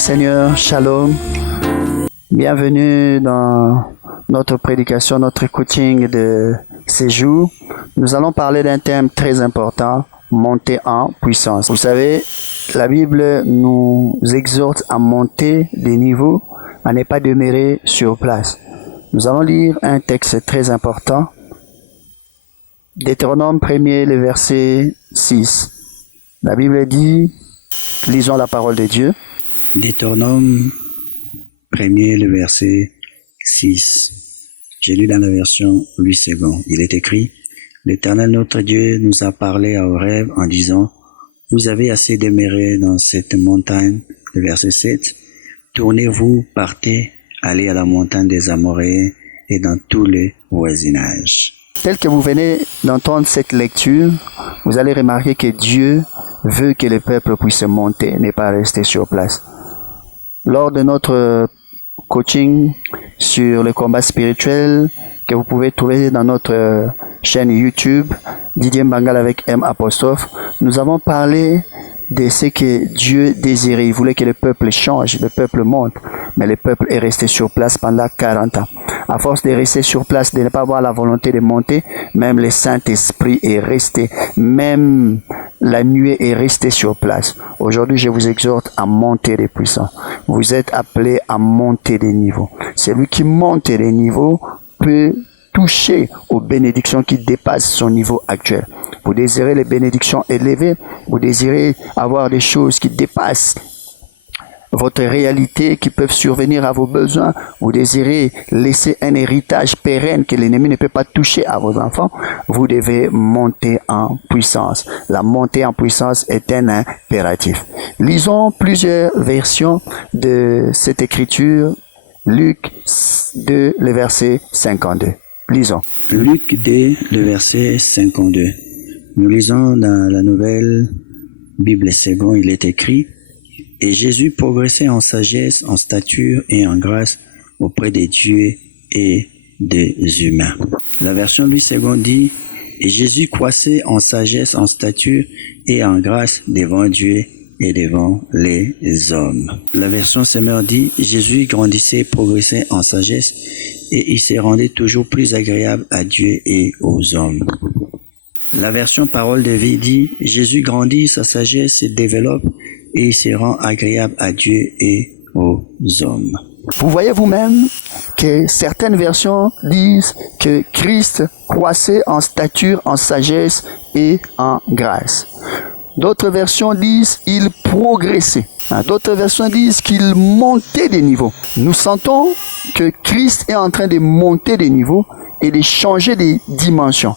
Seigneur, Shalom. Bienvenue dans notre prédication, notre coaching de ces jours. Nous allons parler d'un thème très important, monter en puissance. Vous savez, la Bible nous exhorte à monter des niveaux, à ne pas demeurer sur place. Nous allons lire un texte très important. Deutéronome 1er, le verset 6. La Bible dit, lisons la parole de Dieu. Deutéronome 1er, le verset 6. J'ai lu dans la version 8 secondes. Il est écrit, l'Éternel notre Dieu nous a parlé à Horeb en disant, vous avez assez demeuré dans cette montagne. Le verset 7. Tournez-vous, partez, allez à la montagne des Amoréens et dans tous les voisinages. Tel que vous venez d'entendre cette lecture, vous allez remarquer que Dieu veut que le peuple puisse monter, ne pas rester sur place. Lors de notre coaching sur le combat spirituel que vous pouvez trouver dans notre chaîne YouTube, Didier Mbangal avec M apostrophe, nous avons parlé de ce que Dieu désirait. Il voulait que le peuple change, le peuple monte. Mais le peuple est resté sur place pendant 40 ans. À force de rester sur place, de ne pas avoir la volonté de monter, même le Saint-Esprit est resté, même la nuée est restée sur place. Aujourd'hui, je vous exhorte à monter des puissants. Vous êtes appelés à monter des niveaux. Celui qui monte des niveaux peut toucher aux bénédictions qui dépassent son niveau actuel. Vous désirez les bénédictions élevées, vous désirez avoir des choses qui dépassent votre réalité, qui peuvent survenir à vos besoins, vous désirez laisser un héritage pérenne que l'ennemi ne peut pas toucher à vos enfants, vous devez monter en puissance. La montée en puissance est un impératif. Lisons plusieurs versions de cette écriture. Luc 2, le verset 52. Lisons. Luc 2, le verset 52. Nous lisons dans la nouvelle Bible seconde, il est écrit, et Jésus progressait en sagesse, en stature et en grâce auprès des dieux et des humains. La version Louis II dit, et Jésus croissait en sagesse, en stature et en grâce devant Dieu et devant les hommes. La version Semeur dit, Jésus grandissait et progressait en sagesse et il se rendait toujours plus agréable à Dieu et aux hommes. La version Parole de vie dit, Jésus grandit, sa sagesse se développe et il se rend agréable à Dieu et aux hommes. Vous voyez vous-même que certaines versions disent que Christ croissait en stature, en sagesse et en grâce. D'autres versions disent qu'il progressait. D'autres versions disent qu'il montait des niveaux. Nous sentons que Christ est en train de monter des niveaux et de changer des dimensions.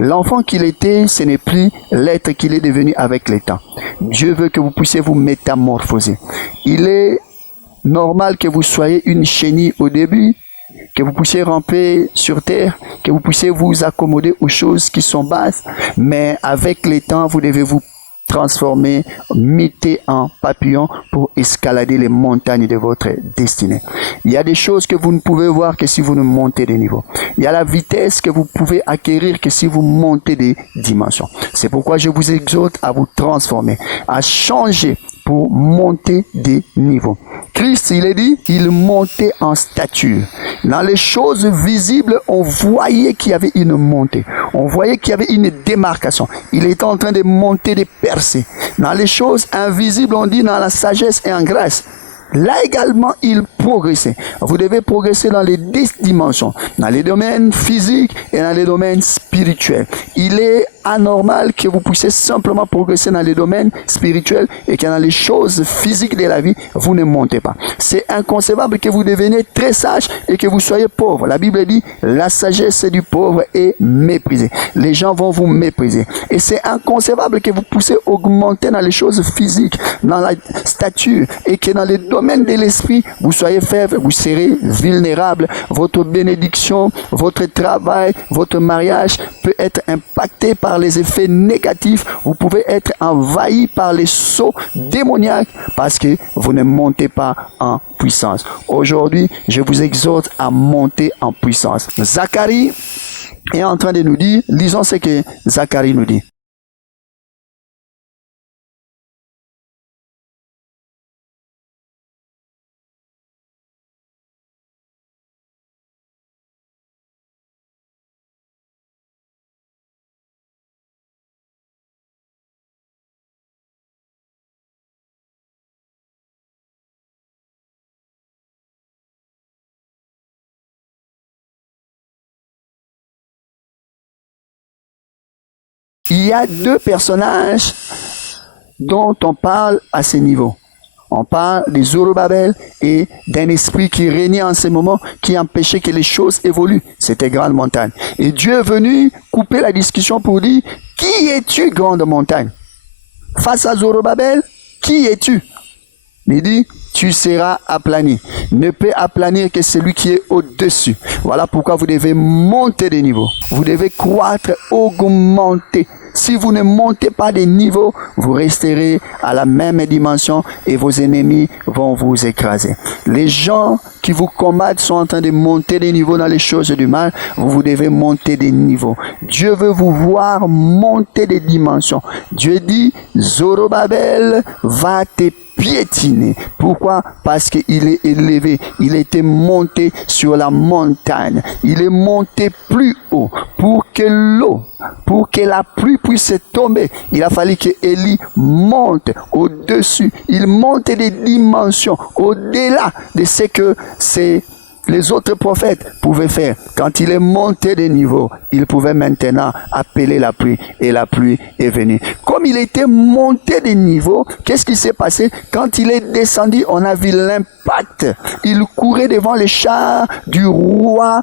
L'enfant qu'il était, ce n'est plus l'être qu'il est devenu avec le temps. Dieu veut que vous puissiez vous métamorphoser. Il est normal que vous soyez une chenille au début, que vous puissiez ramper sur terre, que vous puissiez vous accommoder aux choses qui sont basses, mais avec le temps, vous devez vous transformer, muter en papillon pour escalader les montagnes de votre destinée. Il y a des choses que vous ne pouvez voir que si vous ne montez des niveaux. Il y a la vitesse que vous pouvez acquérir que si vous montez des dimensions. C'est pourquoi je vous exhorte à vous transformer, à changer pour monter des niveaux. Christ, il est dit, il montait en stature. Dans les choses visibles, on voyait qu'il y avait une montée. On voyait qu'il y avait une démarcation. Il était en train de monter, de percer. Dans les choses invisibles, on dit dans la sagesse et en grâce. Là également, il progressait. Vous devez progresser dans les 10 dimensions, dans les domaines physiques et dans les domaines spirituels. Il est anormal que vous puissiez simplement progresser dans les domaines spirituels et que dans les choses physiques de la vie, vous ne montez pas. C'est inconcevable que vous deveniez très sage et que vous soyez pauvre. La Bible dit, la sagesse du pauvre est méprisée. Les gens vont vous mépriser. Et c'est inconcevable que vous puissiez augmenter dans les choses physiques, dans la stature, et que dans les domaines de l'esprit, vous soyez faible, vous serez vulnérable. Votre bénédiction, votre travail, votre mariage peut être impacté par les effets négatifs. Vous pouvez être envahi par les sauts démoniaques parce que vous ne montez pas en puissance. Aujourd'hui, je vous exhorte à monter en puissance. Zacharie est en train de nous dire, lisons ce que Zacharie nous dit. Il y a deux personnages dont on parle à ce niveau. On parle de Zorobabel et d'un esprit qui régnait en ce moment, qui empêchait que les choses évoluent. C'était grande montagne. Et Dieu est venu couper la discussion pour dire, qui es-tu, grande montagne? Face à Zorobabel, qui es-tu? Il dit, tu seras aplani. Ne peut aplanir que celui qui est au-dessus. Voilà pourquoi vous devez monter de niveau. Vous devez croître, augmenter. Si vous ne montez pas de niveau, vous resterez à la même dimension et vos ennemis vont vous écraser. Les gens qui vous combattent sont en train de monter des niveaux dans les choses du mal. Vous devez monter des niveaux. Dieu veut vous voir monter des dimensions. Dieu dit, Zorobabel va te piétiner. Pourquoi? Parce qu'il est élevé. Il était monté sur la montagne. Il est monté plus haut pour que l'eau, pour que la pluie puisse tomber. Il a fallu que Élie monte au-dessus. Il monte des dimensions au-delà de ce que les autres prophètes pouvaient faire. Quand il est monté de niveau, il pouvait maintenant appeler la pluie et la pluie est venue. Comme il était monté de niveau, qu'est-ce qui s'est passé? Quand il est descendu, on a vu l'impact. Il courait devant les chars du roi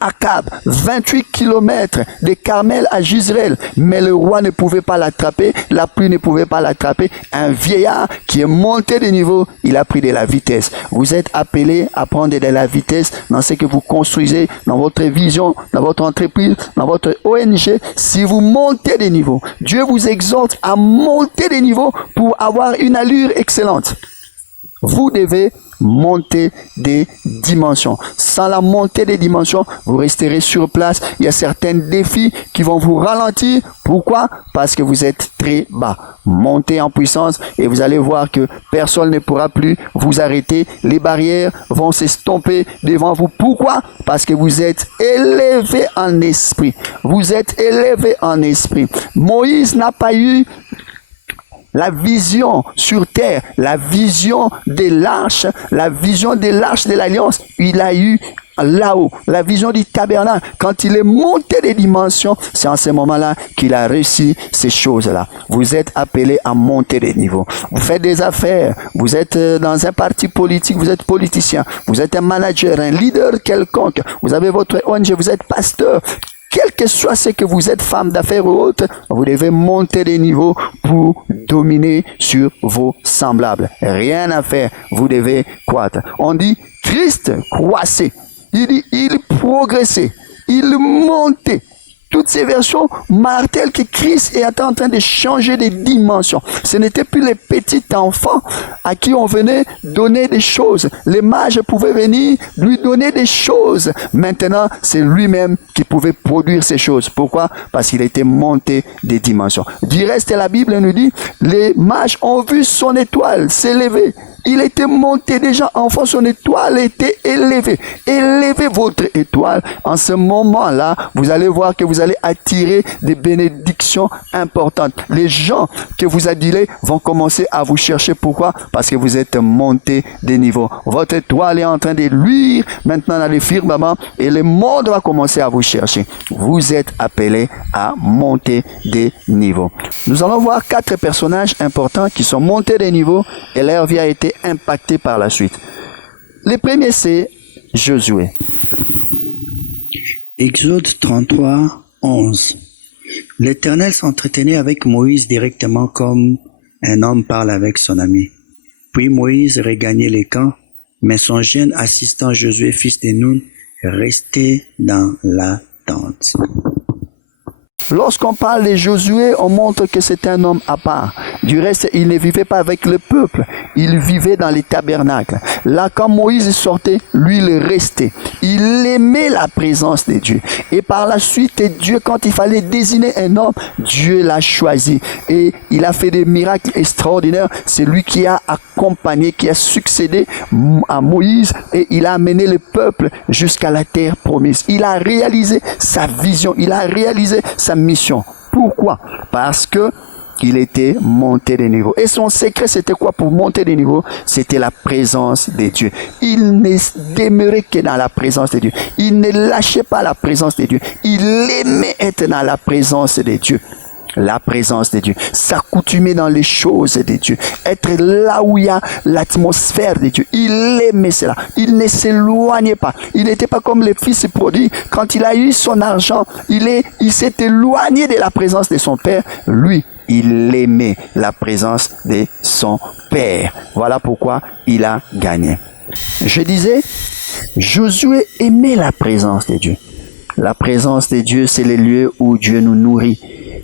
Akab, 28 km de Carmel à Jezreel, mais le roi ne pouvait pas l'attraper, la pluie ne pouvait pas l'attraper. Un vieillard qui est monté de niveau, il a pris de la vitesse. Vous êtes appelés à prendre de la vitesse dans ce que vous construisez, dans votre vision, dans votre entreprise, dans votre ONG. Si vous montez de niveau, Dieu vous exhorte à monter de niveau pour avoir une allure excellente. Vous devez monter des dimensions. Sans la montée des dimensions, vous resterez sur place. Il y a certains défis qui vont vous ralentir. Pourquoi? Parce que vous êtes très bas. Montez en puissance et vous allez voir que personne ne pourra plus vous arrêter. Les barrières vont s'estomper devant vous. Pourquoi? Parce que vous êtes élevé en esprit. Vous êtes élevé en esprit. Moïse n'a pas eu la vision sur terre, la vision de l'arche de l'alliance, il a eu là-haut, la vision du tabernacle. Quand il est monté des dimensions, c'est en ce moment-là qu'il a réussi ces choses-là. Vous êtes appelés à monter des niveaux. Vous faites des affaires, vous êtes dans un parti politique, vous êtes politicien, vous êtes un manager, un leader quelconque, vous avez votre ONG, vous êtes pasteur. Quel que soit ce que vous êtes, femme d'affaires ou autre, vous devez monter des niveaux pour dominer sur vos semblables. Rien à faire, vous devez croître. On dit, Christ croissait. Il dit, il progressait, il montait. Toutes ces versions martèlent que Christ est en train de changer de dimension. Ce n'était plus les petits enfants à qui on venait donner des choses. Les mages pouvaient venir lui donner des choses. Maintenant, c'est lui-même qui pouvait produire ces choses. Pourquoi? Parce qu'il était monté des dimensions. Du reste, la Bible nous dit, les mages ont vu son étoile s'élever. Il était monté déjà, enfant, son étoile était élevée. Élevez votre étoile. En ce moment-là, vous allez voir que vous allez attirer des bénédictions importantes. Les gens que vous adulez vont commencer à vous chercher. Pourquoi? Parce que vous êtes monté des niveaux. Votre étoile est en train de luire maintenant dans les firmaments et le monde va commencer à vous chercher. Vous êtes appelés à monter des niveaux. Nous allons voir 4 personnages importants qui sont montés des niveaux et leur vie a été impacté par la suite. Le premier, c'est Josué. Exode 33, 11. L'Éternel s'entretenait avec Moïse directement comme un homme parle avec son ami. Puis Moïse regagnait les camps, mais son jeune assistant Josué, fils de Nun, restait dans la tente. Lorsqu'on parle de Josué, on montre que c'est un homme à part. Du reste, il ne vivait pas avec le peuple. Il vivait dans les tabernacles. Là, quand Moïse sortait, lui, il restait. Il aimait la présence de Dieu. Et par la suite, Dieu, quand il fallait désigner un homme, Dieu l'a choisi. Et il a fait des miracles extraordinaires. C'est lui qui a accompagné, qui a succédé à Moïse. Et il a amené le peuple jusqu'à la terre promise. Il a réalisé sa vision. Il a réalisé sa mission. Pourquoi? Parce que il était monté de niveau. Et son secret, c'était quoi pour monter de niveau? C'était la présence de Dieu. Il ne demeurait que dans la présence de Dieu. Il ne lâchait pas la présence de Dieu. Il aimait être dans la présence de Dieu. La présence de Dieu, s'accoutumer dans les choses de Dieu, être là où il y a l'atmosphère de Dieu. Il aimait cela. Il ne s'éloignait pas. Il n'était pas comme le fils prodigue. Quand il a eu son argent, il s'est éloigné de la présence de son père. Lui, il aimait la présence de son père. Voilà pourquoi il a gagné. Je disais, Josué aimait la présence de Dieu. La présence de Dieu, c'est les lieux où Dieu nous nourrit.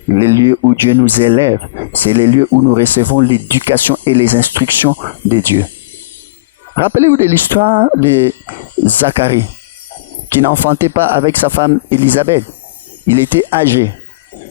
Les lieux où Dieu nous élève, c'est les lieux où nous recevons l'éducation et les instructions de Dieu. Rappelez-vous de l'histoire de Zacharie, qui n'enfantait pas avec sa femme Élisabeth. Il était âgé,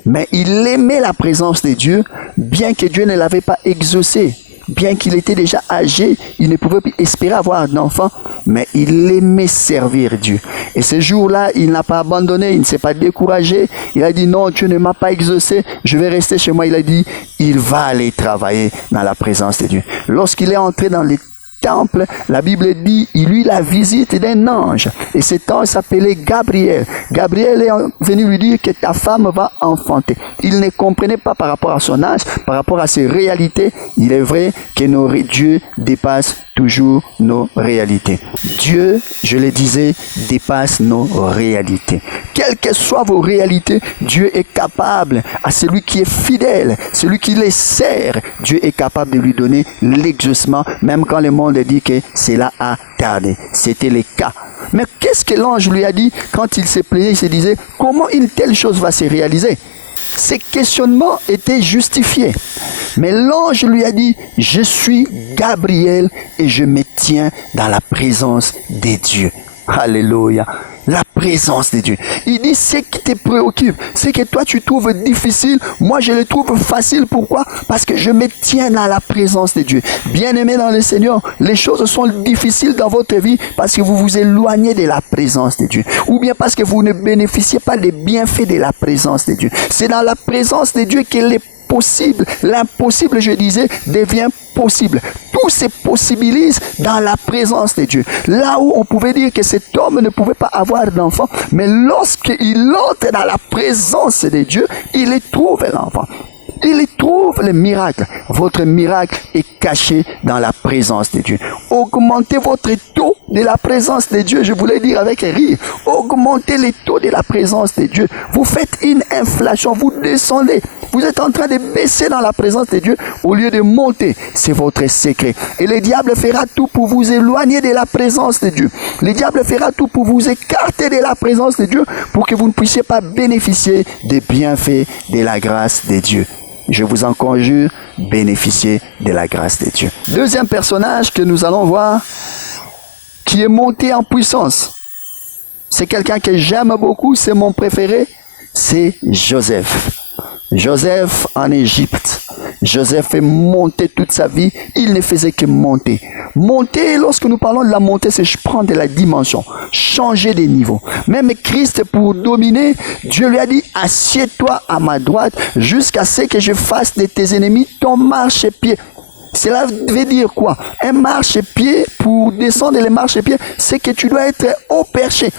mais il aimait la présence de Dieu, bien que Dieu ne l'avait pas exaucé. Bien qu'il était déjà âgé, il ne pouvait plus espérer avoir d'enfant, mais il aimait servir Dieu. Et ce jour-là, il n'a pas abandonné, il ne s'est pas découragé. Il a dit non, Dieu ne m'a pas exaucé, je vais rester chez moi. Il a dit, il va aller travailler dans la présence de Dieu. Lorsqu'il est entré dans les temple, la Bible dit, il eut la visite d'un ange. Et cet ange s'appelait Gabriel. Gabriel est venu lui dire que ta femme va enfanter. Il ne comprenait pas par rapport à son âge, par rapport à ses réalités. Il est vrai que Dieu dépasse toujours nos réalités. Dieu, je le disais, dépasse nos réalités. Quelles que soient vos réalités, Dieu est capable, à celui qui est fidèle, celui qui les sert, Dieu est capable de lui donner l'exaucement, même quand le monde dit que cela a tardé. C'était le cas. Mais qu'est-ce que l'ange lui a dit quand il s'est plaigné? Il se disait, comment une telle chose va se réaliser? Ses questionnements étaient justifiés. Mais l'ange lui a dit, je suis Gabriel et je me tiens dans la présence de Dieu. Alléluia. La présence de Dieu. Il dit, ce qui te préoccupe, ce que toi tu trouves difficile, moi je le trouve facile. Pourquoi? Parce que je me tiens dans la présence de Dieu. Bien-aimé dans le Seigneur, les choses sont difficiles dans votre vie parce que vous vous éloignez de la présence de Dieu. Ou bien parce que vous ne bénéficiez pas des bienfaits de la présence de Dieu. C'est dans la présence de Dieu que les possible, l'impossible, je disais, devient possible. Tout se possibilise dans la présence de Dieu. Là où on pouvait dire que cet homme ne pouvait pas avoir d'enfant, mais lorsqu'il entre dans la présence de Dieu, il y trouve l'enfant. Il y trouve le miracle. Votre miracle est caché dans la présence de Dieu. Augmentez votre taux de la présence de Dieu. Je voulais dire avec rire. Augmentez les taux de la présence de Dieu. Vous faites une inflation. Vous descendez. Vous êtes en train de baisser dans la présence de Dieu au lieu de monter. C'est votre secret. Et le diable fera tout pour vous éloigner de la présence de Dieu. Le diable fera tout pour vous écarter de la présence de Dieu pour que vous ne puissiez pas bénéficier des bienfaits de la grâce de Dieu. Je vous en conjure, bénéficiez de la grâce de Dieu. Deuxième personnage que nous allons voir, qui est monté en puissance. C'est quelqu'un que j'aime beaucoup, c'est mon préféré, c'est Joseph. Joseph en Égypte. Joseph est monté toute sa vie, il ne faisait que monter. Monter, lorsque nous parlons de la montée, c'est prendre de la dimension, changer de niveau. Même Christ, pour dominer, Dieu lui a dit, assieds-toi à ma droite jusqu'à ce que je fasse de tes ennemis ton marchepied. Cela veut dire quoi? Un marchepied, pour descendre les marchepieds, c'est que tu dois être au perché.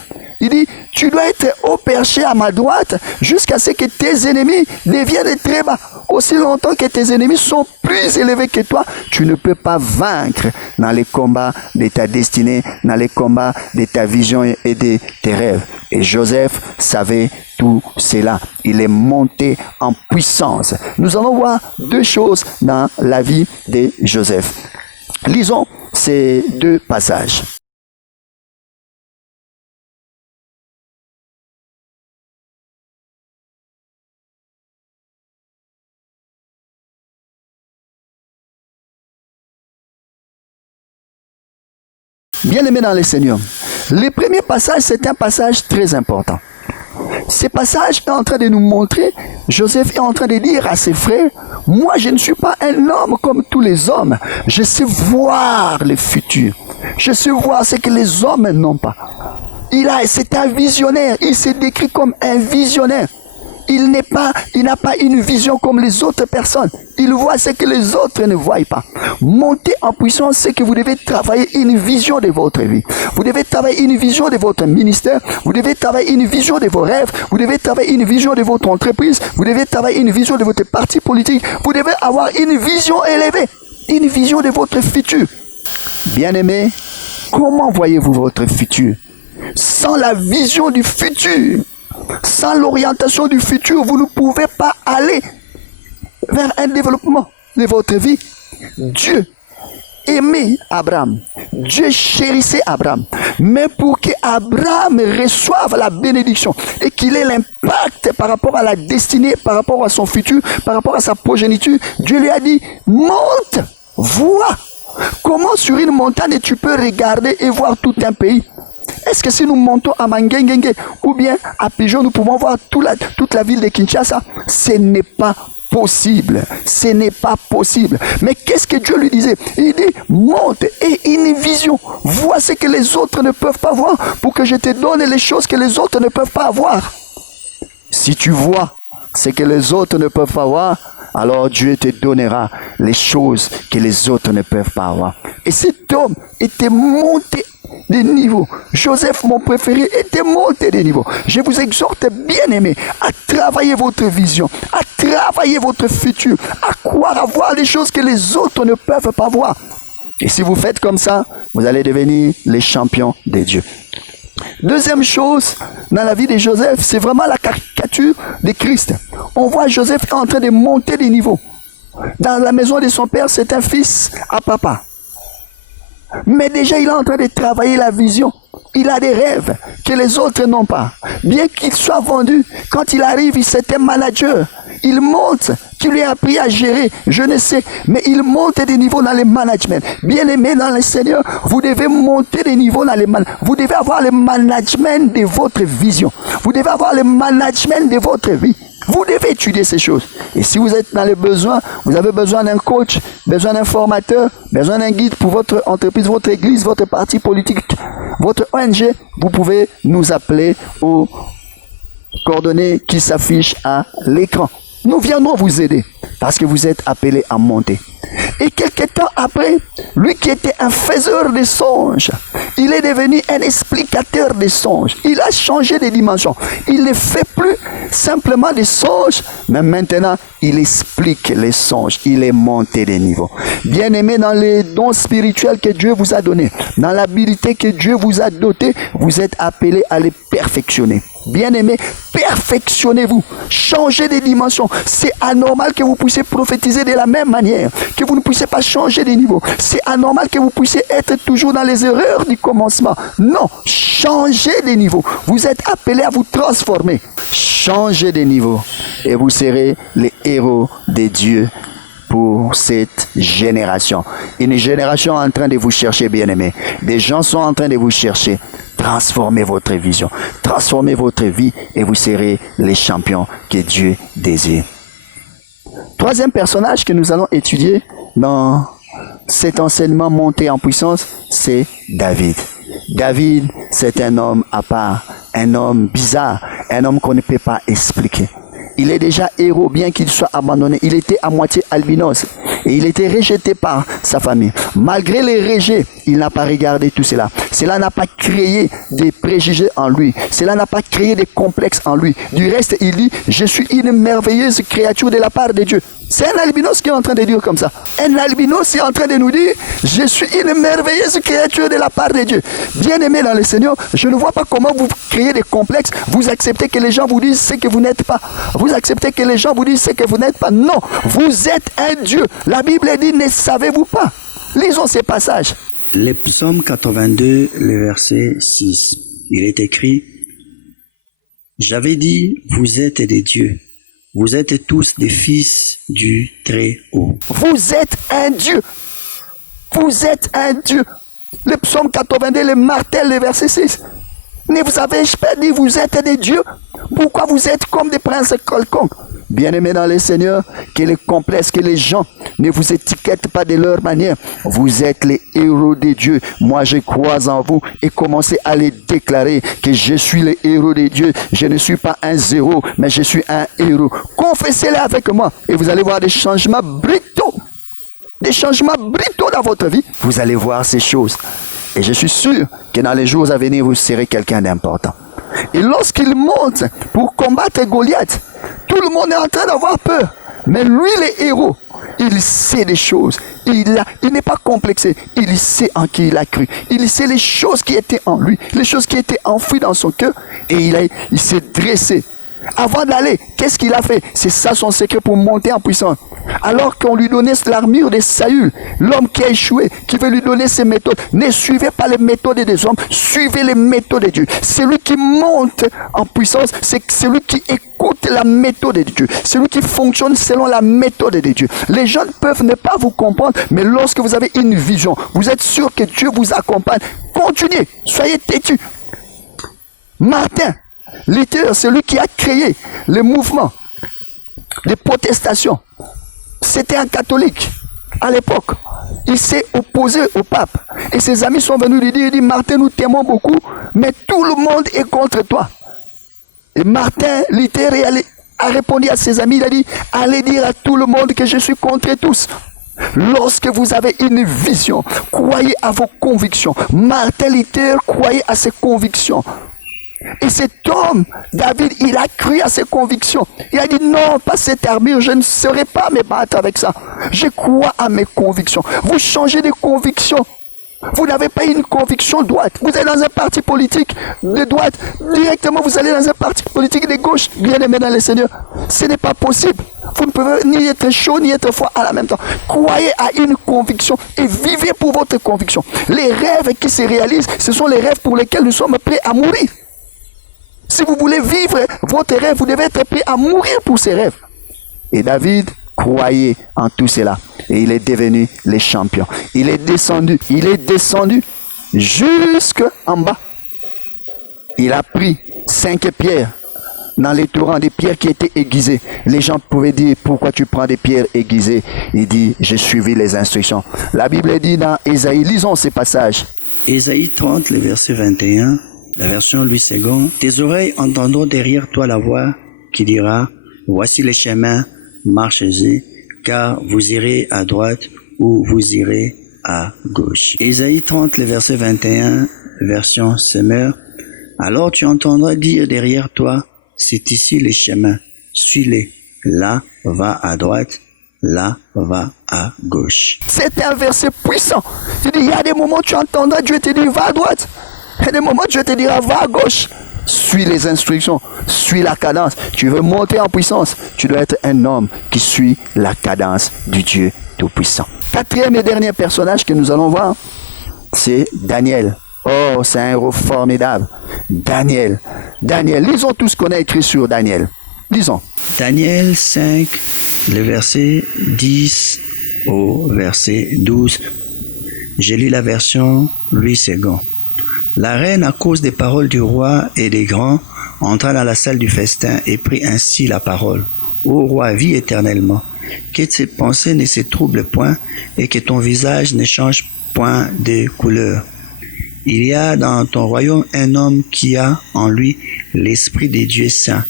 Il dit, tu dois être au perché à ma droite jusqu'à ce que tes ennemis deviennent très bas. Aussi longtemps que tes ennemis sont plus élevés que toi, tu ne peux pas vaincre dans les combats de ta destinée, dans les combats de ta vision et de tes rêves. Et Joseph savait tout cela. Il est monté en puissance. Nous allons voir deux choses dans la vie de Joseph. Lisons ces deux passages. Bien-aimés dans le Seigneur, le premier passage, c'est un passage très important. Ce passage est en train de nous montrer, Joseph est en train de dire à ses frères, moi je ne suis pas un homme comme tous les hommes, je sais voir le futur, je sais voir ce que les hommes n'ont pas. C'est un visionnaire, il s'est décrit comme un visionnaire. Il n'a pas une vision comme les autres personnes. Il voit ce que les autres ne voient pas. Monter en puissance, c'est que vous devez travailler une vision de votre vie. Vous devez travailler une vision de votre ministère. Vous devez travailler une vision de vos rêves. Vous devez travailler une vision de votre entreprise. Vous devez travailler une vision de votre parti politique. Vous devez avoir une vision élevée. Une vision de votre futur. Bien-aimés, comment voyez-vous votre futur? Sans la vision du futur, sans l'orientation du futur, vous ne pouvez pas aller vers un développement de votre vie. Dieu aimait Abraham. Dieu chérissait Abraham. Mais pour qu'Abraham reçoive la bénédiction et qu'il ait l'impact par rapport à la destinée, par rapport à son futur, par rapport à sa progéniture, Dieu lui a dit, monte, vois. Comment sur une montagne tu peux regarder et voir tout un pays? Est-ce que si nous montons à Mangengengue ou bien à Pigeon, nous pouvons voir toute la ville de Kinshasa? Ce n'est pas possible. Ce n'est pas possible. Mais qu'est-ce que Dieu lui disait? Il dit, monte et une vision. Vois ce que les autres ne peuvent pas voir pour que je te donne les choses que les autres ne peuvent pas voir. Si tu vois ce que les autres ne peuvent pas voir, alors Dieu te donnera les choses que les autres ne peuvent pas avoir. Et cet homme était monté de niveau. Joseph, mon préféré, était monté de niveau. Je vous exhorte, bien-aimés, à travailler votre vision, à travailler votre futur, à croire, à voir les choses que les autres ne peuvent pas voir. Et si vous faites comme ça, vous allez devenir les champions de Dieu. Deuxième chose, dans la vie de Joseph, c'est vraiment la caricature de Christ. On voit Joseph en train de monter des niveaux. Dans la maison de son père, c'est un fils à papa. Mais déjà, il est en train de travailler la vision. Il a des rêves que les autres n'ont pas. Bien qu'il soit vendu, quand il arrive, c'est un manager. Il monte, qui lui a appris à gérer, je ne sais, mais il monte des niveaux dans le management. Bien aimé dans le Seigneur, vous devez monter des niveaux dans le management. Vous devez avoir le management de votre vision. Vous devez avoir le management de votre vie. Vous devez étudier ces choses. Et si vous êtes dans les besoins, vous avez besoin d'un coach, besoin d'un formateur, besoin d'un guide pour votre entreprise, votre église, votre parti politique, votre ONG, vous pouvez nous appeler aux coordonnées qui s'affichent à l'écran. Nous viendrons vous aider parce que vous êtes appelés à monter. Et quelque temps après, lui qui était un faiseur de songes, il est devenu un explicateur des songes. Il a changé de dimension. Il ne fait plus simplement des songes, mais maintenant, il explique les songes. Il est monté de niveau. Bien-aimé, dans les dons spirituels que Dieu vous a donnés, dans l'habilité que Dieu vous a dotée, vous êtes appelés à les perfectionner. Bien-aimés, perfectionnez-vous, changez de dimension. C'est anormal que vous puissiez prophétiser de la même manière, que vous ne puissiez pas changer de niveau. C'est anormal que vous puissiez être toujours dans les erreurs du commencement. Non, changez de niveau. Vous êtes appelés à vous transformer. Changez de niveau et vous serez les héros de Dieu pour cette génération. Une génération en train de vous chercher, bien-aimés. Des gens sont en train de vous chercher. Transformez votre vision, transformez votre vie et vous serez les champions que Dieu désire. Troisième personnage que nous allons étudier dans cet enseignement monté en puissance, c'est David. David, c'est un homme à part, un homme bizarre, un homme qu'on ne peut pas expliquer. Il est déjà héros, bien qu'il soit abandonné. Il était à moitié albinos et il était rejeté par sa famille. Malgré les rejets, il n'a pas regardé tout cela. Cela n'a pas créé des préjugés en lui. Cela n'a pas créé des complexes en lui. Du reste, il dit, je suis une merveilleuse créature de la part de Dieu. C'est un albinos qui est en train de dire comme ça. Un albinos est en train de nous dire, je suis une merveilleuse créature de la part de Dieu. Bien-aimé dans le Seigneur, je ne vois pas comment vous créez des complexes. Vous acceptez que les gens vous disent ce que vous n'êtes pas. Vous acceptez que les gens vous disent ce que vous n'êtes pas. Non, vous êtes un Dieu. La Bible dit, ne savez-vous pas? Lisons ces passages. Le psaume 82, le verset 6. Il est écrit, j'avais dit, vous êtes des dieux. Vous êtes tous des fils du Très-Haut. Vous êtes un Dieu. Vous êtes un Dieu. Le psaume 82, le martèle, le verset 6. Ne vous avez-je pas dit, vous êtes des dieux? Pourquoi vous êtes comme des princes quelconques? Bien-aimés dans le Seigneur, que les complexes, que les gens ne vous étiquettent pas de leur manière. Vous êtes les héros de Dieu. Moi, je crois en vous et commencez à les déclarer que je suis le héros de Dieu. Je ne suis pas un zéro, mais je suis un héros. Confessez-les avec moi et vous allez voir des changements brutaux. Des changements brutaux dans votre vie. Vous allez voir ces choses. Et je suis sûr que dans les jours à venir, vous serez quelqu'un d'important. Et lorsqu'il monte pour combattre Goliath, tout le monde est en train d'avoir peur. Mais lui, le héros, il sait des choses. Il n'est pas complexé. Il sait en qui il a cru. Il sait les choses qui étaient en lui, les choses qui étaient enfouies dans son cœur. Et il s'est dressé. Avant d'aller, qu'est-ce qu'il a fait? C'est ça son secret pour monter en puissance. Alors qu'on lui donnait l'armure de Saül, l'homme qui a échoué, qui veut lui donner ses méthodes. Ne suivez pas les méthodes des hommes, suivez les méthodes de Dieu. Celui qui monte en puissance, c'est celui qui écoute la méthode de Dieu. Celui qui fonctionne selon la méthode de Dieu. Les gens peuvent ne pas vous comprendre, mais lorsque vous avez une vision, vous êtes sûr que Dieu vous accompagne. Continuez, soyez têtus. Martin Luther, celui qui a créé le mouvement de protestation, c'était un catholique à l'époque. Il s'est opposé au pape. Et ses amis sont venus lui dire, il dit, Martin, nous t'aimons beaucoup, mais tout le monde est contre toi. Et Martin Luther a répondu à ses amis, il a dit, allez dire à tout le monde que je suis contre tous. Lorsque vous avez une vision, croyez à vos convictions. Martin Luther croyait à ses convictions. Et cet homme, David, il a cru à ses convictions. Il a dit non, pas cette armure, je ne saurais pas me battre avec ça. Je crois à mes convictions. Vous changez de conviction. Vous n'avez pas une conviction droite. Vous êtes dans un parti politique de droite. Directement, vous allez dans un parti politique de gauche. Bien-aimé dans le Seigneur. Ce n'est pas possible. Vous ne pouvez ni être chaud ni être froid à la même temps. Croyez à une conviction et vivez pour votre conviction. Les rêves qui se réalisent, ce sont les rêves pour lesquels nous sommes prêts à mourir. Si vous voulez vivre votre rêve, vous devez être prêt à mourir pour ces rêves. Et David croyait en tout cela. Et il est devenu le champion. Il est descendu jusqu'en bas. Il a pris 5 pierres dans les torrents, des pierres qui étaient aiguisées. Les gens pouvaient dire, pourquoi tu prends des pierres aiguisées? Il dit, j'ai suivi les instructions. La Bible dit dans Ésaïe, lisons ces passages. Ésaïe 30, le verset 21. La version Louis II. Tes oreilles entendront derrière toi la voix qui dira, voici les chemins, marchez-y, car vous irez à droite ou vous irez à gauche. Ésaïe 30, le verset 21, version Semeur. Alors tu entendras dire derrière toi, c'est ici les chemins, suis-les. Là, va à droite, là, va à gauche. C'est un verset puissant. Il y a des moments où tu entendras Dieu te dire, va à droite. Il y a des moments où Dieu te dira, va à gauche. Suis les instructions, suis la cadence. Tu veux monter en puissance, tu dois être un homme qui suit la cadence du Dieu Tout-Puissant. 4e et dernier personnage que nous allons voir, c'est Daniel. Oh, c'est un héros formidable. Daniel, lisons tout ce qu'on a écrit sur Daniel. Lisons. Daniel 5, le verset 10 au verset 12. J'ai lu la version Louis II. La reine, à cause des paroles du roi et des grands, entra dans la salle du festin et prit ainsi la parole. Ô roi, vis éternellement, que tes pensées ne se troublent point et que ton visage ne change point de couleur. Il y a dans ton royaume un homme qui a en lui l'esprit des dieux saints.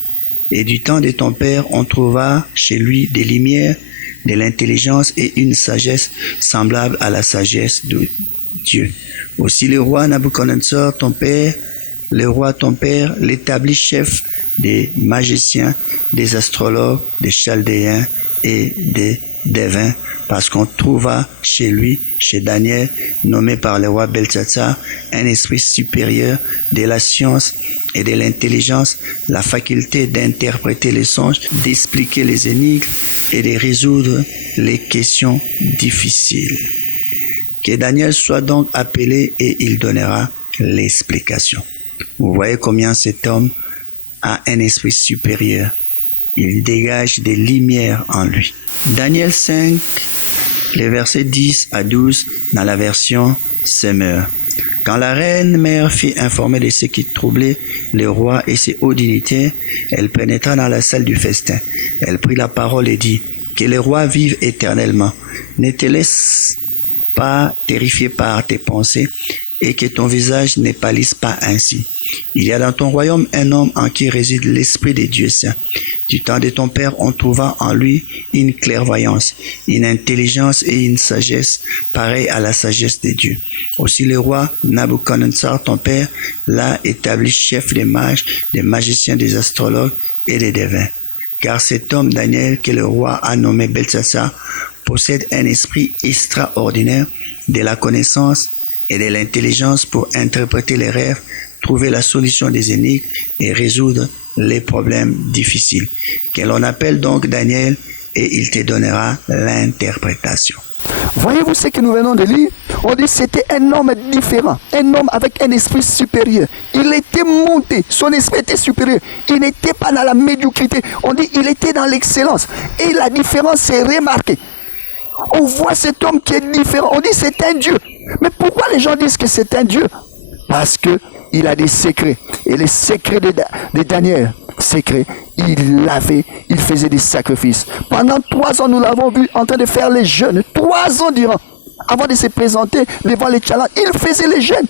Et du temps de ton père, on trouva chez lui des lumières, de l'intelligence et une sagesse semblable à la sagesse de Dieu. Aussi le roi Nabuchodonosor, ton père, l'établit chef des magiciens, des astrologues, des chaldéens et des devins, parce qu'on trouva chez lui, chez Daniel, nommé par le roi Belshazzar, un esprit supérieur de la science et de l'intelligence, la faculté d'interpréter les songes, d'expliquer les énigmes et de résoudre les questions difficiles. Que Daniel soit donc appelé et il donnera l'explication. Vous voyez combien cet homme a un esprit supérieur. Il dégage des lumières en lui. Daniel 5, les versets 10 à 12 dans la version Semeur. Quand la reine mère fut informée de ce qui troublait le roi et ses hauts dignitaires, elle pénétra dans la salle du festin. Elle prit la parole et dit, « Que le roi vive éternellement. Ne te laisse pas terrifier par tes pensées et que ton visage ne pâlisse pas ainsi. Il y a dans ton royaume un homme en qui réside l'Esprit des dieux saints. Du temps de ton père, on trouva en lui une clairvoyance, une intelligence et une sagesse pareilles à la sagesse des dieux. Aussi le roi Nabuchodonosor, ton père, l'a établi chef des mages, des magiciens, des astrologues et des devins. Car cet homme Daniel que le roi a nommé Belteshazzar possède un esprit extraordinaire de la connaissance et de l'intelligence pour interpréter les rêves, trouver la solution des énigmes et résoudre les problèmes difficiles. Que l'on appelle donc Daniel et il te donnera l'interprétation. Voyez-vous ce que nous venons de lire? On dit que c'était un homme différent, un homme avec un esprit supérieur. Il était monté, son esprit était supérieur. Il n'était pas dans la médiocrité. On dit qu'il était dans l'excellence. Et la différence est remarquée. On voit cet homme qui est différent. On dit que c'est un Dieu. Mais pourquoi les gens disent que c'est un Dieu? Parce qu'il a des secrets. Et les secrets de Daniel, il faisait des sacrifices. Pendant 3 ans, nous l'avons vu en train de faire les jeûnes. 3 ans durant. Avant de se présenter devant les challenges, il faisait les jeûnes.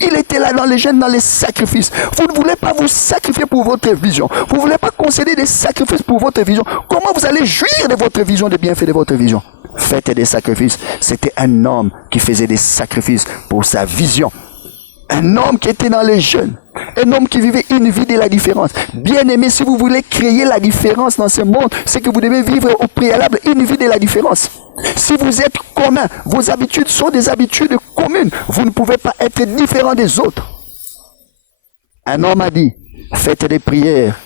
Il était là dans les jeûnes, dans les sacrifices. Vous ne voulez pas vous sacrifier pour votre vision. Vous ne voulez pas concéder des sacrifices pour votre vision. Comment vous allez jouir de votre vision, des bienfaits de votre vision? Faites des sacrifices. C'était un homme qui faisait des sacrifices pour sa vision. Un homme qui était dans les jeûnes. Un homme qui vivait une vie de la différence. Bien aimé, si vous voulez créer la différence dans ce monde, c'est que vous devez vivre au préalable une vie de la différence. Si vous êtes commun, vos habitudes sont des habitudes communes. Vous ne pouvez pas être différent des autres. Un homme a dit, faites des prières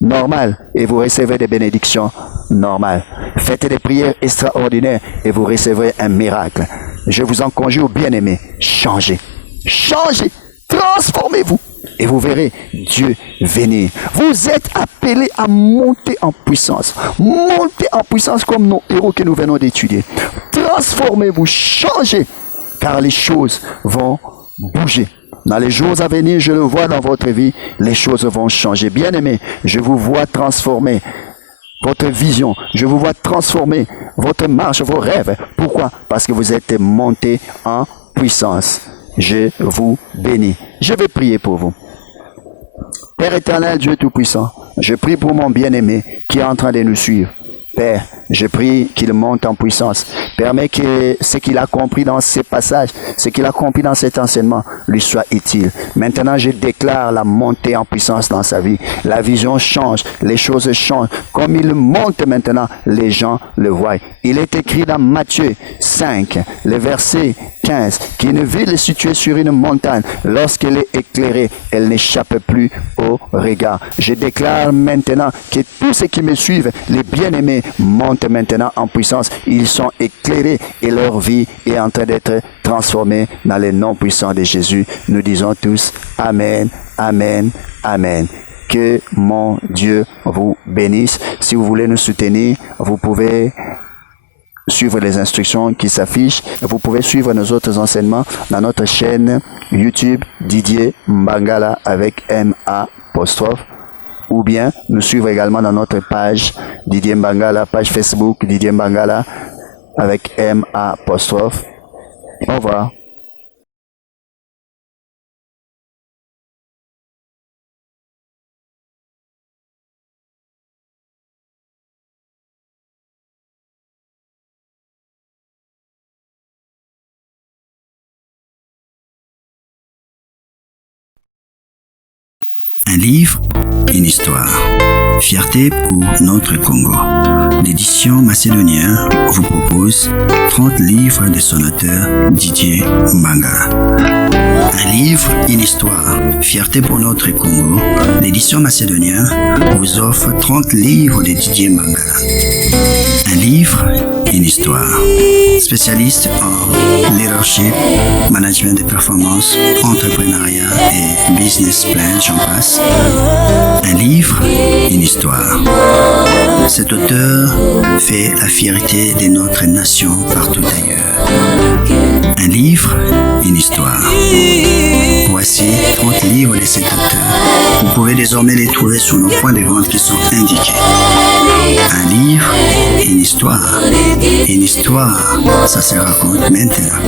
normales et vous recevez des bénédictions normales. Faites des prières extraordinaires et vous recevrez un miracle. Je vous en conjure, bien-aimés, changez. Changez, transformez-vous et vous verrez Dieu venir. Vous êtes appelés à monter en puissance. Montez en puissance comme nos héros que nous venons d'étudier. Transformez-vous, changez, car les choses vont bouger. Dans les jours à venir, je le vois dans votre vie, les choses vont changer. Bien-aimés, je vous vois transformer votre vision. Je vous vois transformer votre marche, vos rêves. Pourquoi? Parce que vous êtes montés en puissance. Je vous bénis. Je vais prier pour vous. Père éternel, Dieu Tout-Puissant, je prie pour mon bien-aimé qui est en train de nous suivre. Père, je prie qu'il monte en puissance. Permets que ce qu'il a compris dans ces passages, ce qu'il a compris dans cet enseignement, lui soit utile. Maintenant, je déclare la montée en puissance dans sa vie. La vision change, les choses changent. Comme il monte maintenant, les gens le voient. Il est écrit dans Matthieu 5, le verset 15, qu'une ville située sur une montagne, lorsqu'elle est éclairée, elle n'échappe plus au regard. Je déclare maintenant que tous ceux qui me suivent, les bien-aimés, montent maintenant en puissance. Ils sont éclairés et leur vie est en train d'être transformée dans le nom puissant de Jésus. Nous disons tous Amen, Amen, Amen. Que mon Dieu vous bénisse. Si vous voulez nous soutenir, vous pouvez suivre les instructions qui s'affichent. Vous pouvez suivre nos autres enseignements dans notre chaîne YouTube Didier Mbangala avec M-A apostrophe. Ou bien nous suivre également dans notre page Didier Mbangala, page Facebook Didier Mbangala avec M-A apostrophe. Au revoir. Un livre, une histoire. Fierté pour notre Congo. L'édition macédonien vous propose 30 livres de son auteur Didier Mbangala. Un livre, une histoire. Fierté pour notre Congo. L'édition macédonien vous offre 30 livres de Didier Mbangala. Un livre, une histoire. Spécialiste en leadership, management de performance, entrepreneuriat et business plan, j'en passe. Un livre, une histoire. Cet auteur fait la fierté de notre nation partout ailleurs. Un livre, une histoire. Voici 30 livres des 7 auteurs. Vous pouvez désormais les trouver sur nos points de vente qui sont indiqués. Un livre, une histoire. Une histoire, ça se raconte maintenant.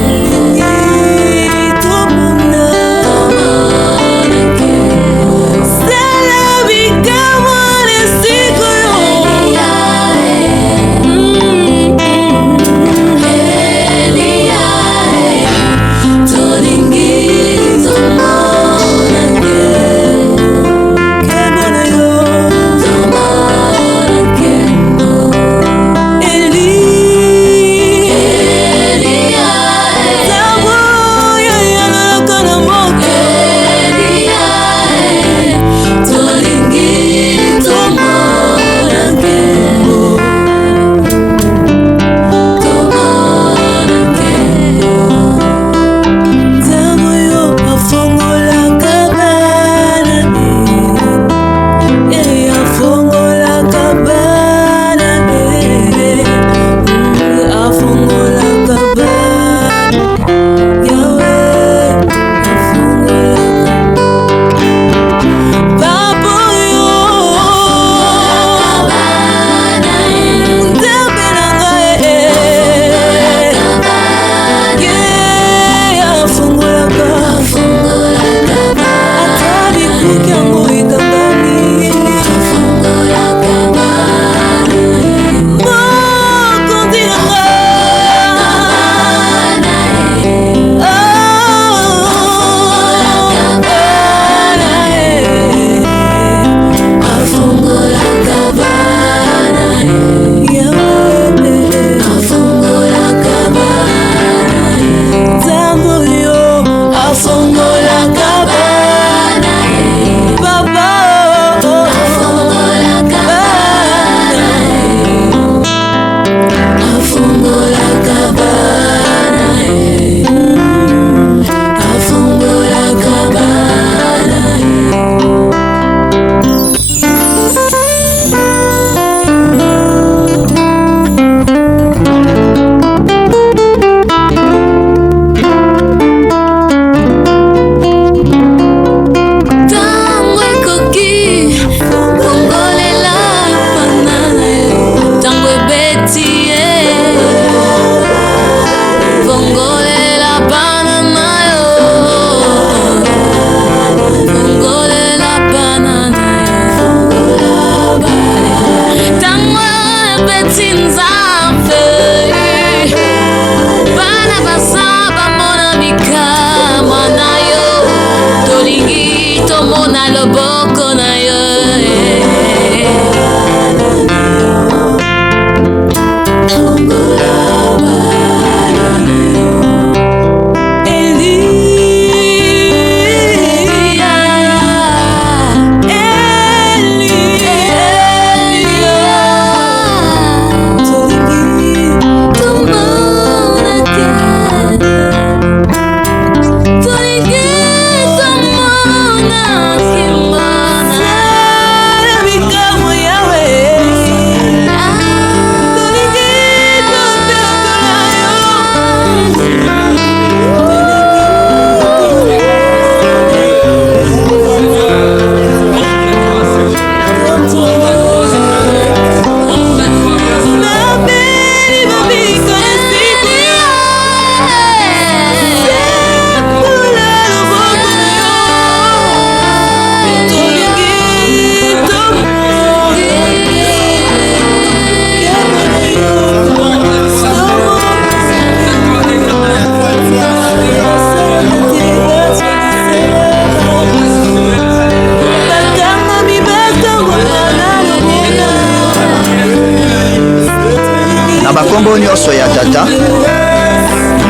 Kombo nyonso ya tata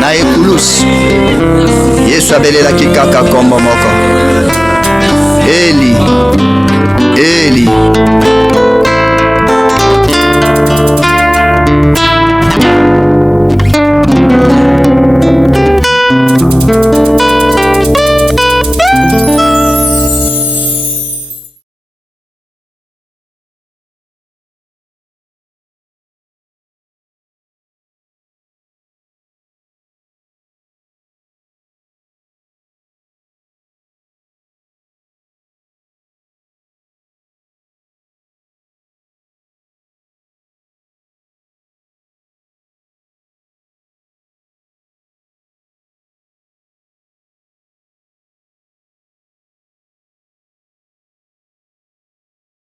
na ekulusi Yesu abelelaki kaka kombo